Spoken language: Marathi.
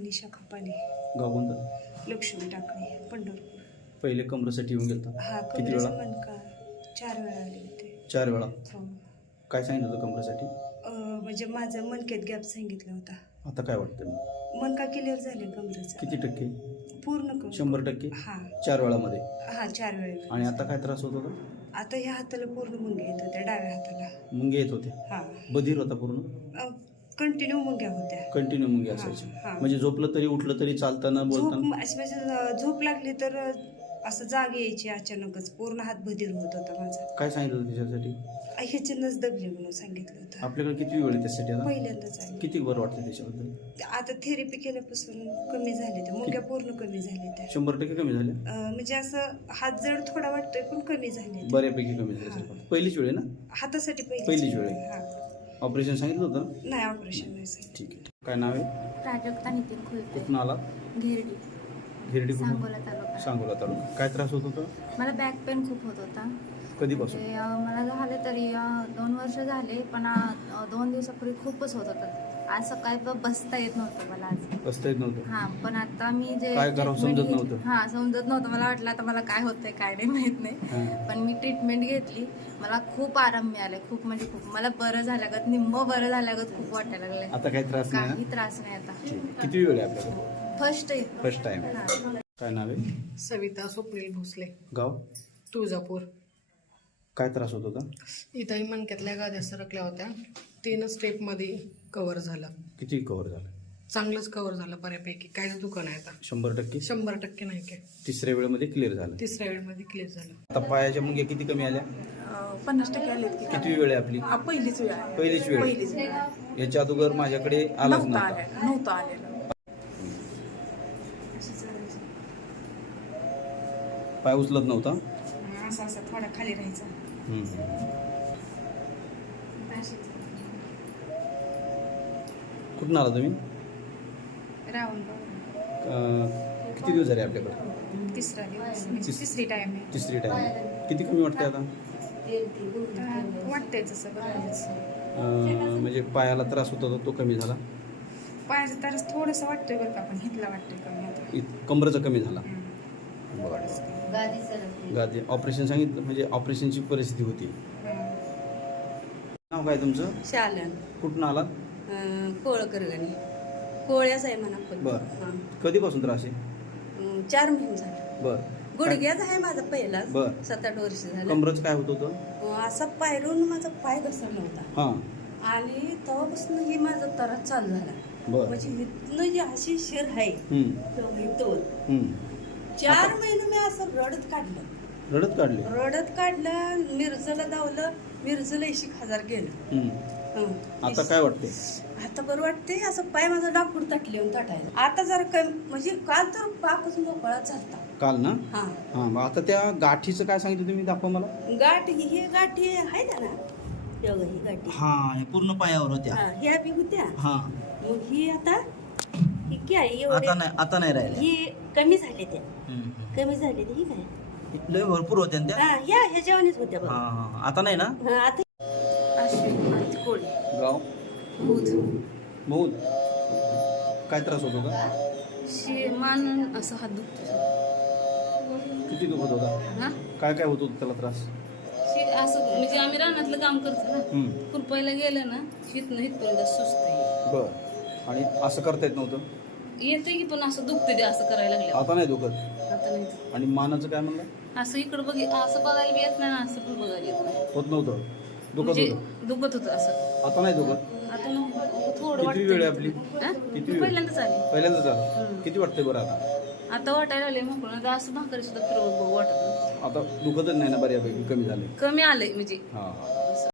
मनीषा खपाले गाव कोणतं लक्ष्मी टाकळे पंढरपूर. पहिले कमरेसाठी येऊन गेलता. हा किती कमरेचा वेळा? मणका चार वेळा आले होते. चार वेळा. हो. काय सांगितलं होतं कमरेसाठी? अं, म्हणजे माझं मनकेत गॅप सांगितला होता. आता काय वाटतं मग? मनका क्लिअर झाले कमरेचा? किती टक्के? पूर्ण कम- शंभर टक्के? हा. चार वेळामध्ये? हा चार वेळेला आणि आता काय त्रास होत होता? आता ह्या हाताला पूर्ण मुंग्या येत होत्या डाव्या हाताला. मुंगे येत होते हा. बधीर होता पूर्ण? कंटिन्यू मुंग्या होत्या. कंटिन्यू मुंगे हा, असायचे हा. म्हणजे झोपलं तरी उठलं तरी चालताना झोप बोलताना. अशी म्हणजे झोप लागली तर असं जाग यायची अचानकच. पूर्ण हात बधीर होत होता माझा. काय सांगितलं त्याच्यासाठी? ह्याची नस दबली म्हणून सांगितलं होतं. आपल्याकडे किती वेळ त्यासाठी आता? पहिल्यांदाच आहे. किती बरं वाटतं त्याच्याबद्दल? आता थेरपी केल्यापासून कमी झाले त्या मुंग्या पूर्ण कमी झाल्या त्या. शंभर टक्के कमी झाले अं, म्हणजे असं हात जड थोडा वाटतोय पण कमी झाले बऱ्यापैकी कमी झाले. पहिलीच वेळ आहे ना? हातासाठी पहिली पहिलीच वेळ आहे. हा. ऑपरेशन सांगितलं होतं? नाही ऑपरेशन नाही सांगितलं. ठीक आहे. काय नाव आहे? प्राजक्ता नितीन खुलते. कुठून आला? घेरडी. हिरडी कुठून? सांगोला तालुका. सांगोला तालुका. काय त्रास होत होता? मला बॅक पेन खूप होत होता. कधीपासून? म्हणजे, अं, मला झाले तरी अं, दोन वर्ष झाले पण अं, दोन दिवसापूर्वी खूपच होत होतं. आज सकाळी पण बसता येत नव्हतं मला आज. बसता येत नव्हतं. हा पण आता मी जे काय करावं treatment समजत घेतली- नव्हतं. हा समजत नव्हतं. मला वाटलं आता मला काय होतंय काय नाही माहीत नाही. हां. पण मी ट्रीटमेंट घेतली. मला खूप आराम मिळाला खूप म्हणजे खूप. मला बरं झाल्यागत निम्म बरं झाल्यागत खूप वाटायला लागलंय. आता काही त्रास नाही काही ना त्रास नाही आता. ठीक. किती वेळ आहे आपल्याकडे फर्स्ट फर्स्ट टाइम हा. काय नाव आहे? सविता स्वप्नील भोसले. गाव? तुळजापूर. काय त्रास होत होता? इथंही मणक्यातल्या गाद्या सरकल्या होत्या. तीन स्टेपमध्ये कव्हर झालं. किती कव्हर झालं? चांगलंच कव्हर झालं बऱ्यापैकी. काहीच दुकान आहे आता. शंभर टक्के? शंभर टक्के नाही काय. तिसऱ्या वेळेमध्ये क्लिअर झालं. तिसऱ्या वेळेमध्ये क्लिअर झालं. आता पायाच्या मुंग्या किती कमी आल्या? पन्नास टक्के आलेत की किती वेळ आहे आपली? हा, पहिलीच वेळ आहे. पहिलीच वेळ. पहिलीच वेळ. आहे. याच्या अगोदर माझ्याकडे आलाच नव्हता नव्हता. आलेला. नव्हता आलेला. पाय उचलत नव्हता? असं असं थोडा खाली राहायचा. कुठून आला तुम्ही? अं, किती दिवस झाले आपल्याकडे? तिसरा दिवस. म्हणजे तिस- तिसरी टाइम आहे. तिसरी टाइम किती कमी वाटते आता? वाटतंय तसं अं, म्हणजे पायाला त्रास होत तो कमी झाला? पायाचं तर थोडंसं वाटतंय बरं का पण हितला वाटतंय कमी आता. इत- कमरेचा कमी झाला. हम्म. गादी ऑपरेशन सांगितलं म्हणजे ऑपरेशनची परिस्थिती होती. नाव काय तुमचं? शालन. कुठून आलात? कोळ करगणी कोळ्याच आहे म्हणा पण बरं. कधीपासून त्रास आहे? चार महिने झाले. बरं. गुडघ्याच आहे माझा पहिला बरं. सात आठ वर्ष झालं. कमरचं काय होत होतं? असा पायरून माझा पाय घसरला होता. हां. आणि तेव्हापासून ही माझा त्रास चालू झाला. बरं. म्हणजे इथनं जी अशी शिर आहे हम्म. चार महिने मी असं रडत काढलं. रडत काढले? रडत काढलं मिरजला धावलं मिरजला एक हजार गेलं. हम्म. हं. आता काय वाटते आता बरं वाटते असं पाय माझा डाकूर ताटले ताटायला. आता जरा कमी म्हणजे काल तर पाकच मोकळा चालता काल ना? हा. हां मग आता त्या गाठीचं काय सांगितलं तुम्ही? दाखवा मला. गाठ ही ही गाठी आहे ना? एवढं ही गाठी. हां हे पूर्ण पायावर होत्या. हा ह्या बी होत्या. हां. मग ही आता ही काय आता एवढे नाही आता नाही राहिल्या ही कमी झाले त्या. कमी झाले ही काय? लय भरपूर होत्या ना त्या? हा ह्या ह्याच्यावानीच होत्या बघा. हां हां आता नाही ना? हा आता अश्विन कोळी गाव? दूध बहुत काय त्रास होतो का? शे मान असं हात दुखतो. किती दुखत होता? हा? काय काय होत होतं त्याला त्रास? शे असं म्हणजे आम्ही रानातलं काम करतो ना. हम्म. खुरपायला गेलं ना हितनं हितपर्यंत सुचतंय बर. आणि असं करता येत नव्हतं? येते की पण असं दुखते ते असं करायला लागलं आता नाही दुखत? आता नाही आणि मानाचं काय म्हणलं? असं इकडं बघ असं बघायला बी येत नाही ना असं पण बघायला येत नाही. होत नव्हतं? दुखत म्हणजे होतं? दुखत होतं असं. आता नाही दुखत? आता मग थोडं किती वेळ आहे आपली? हा? किती वेळ? पहिल्यांदाच आली. पहिल्यांदा झालं किती वाटतंय बरं आता? आता वाटायला लागले मोकळं. आता असं भाकरी सुद्धा फिरवत बघू वाटत नाही. आता दुखतच नाही ना बऱ्यापैकी? कमी झाले कमी आलंय म्हणजे. हां हां.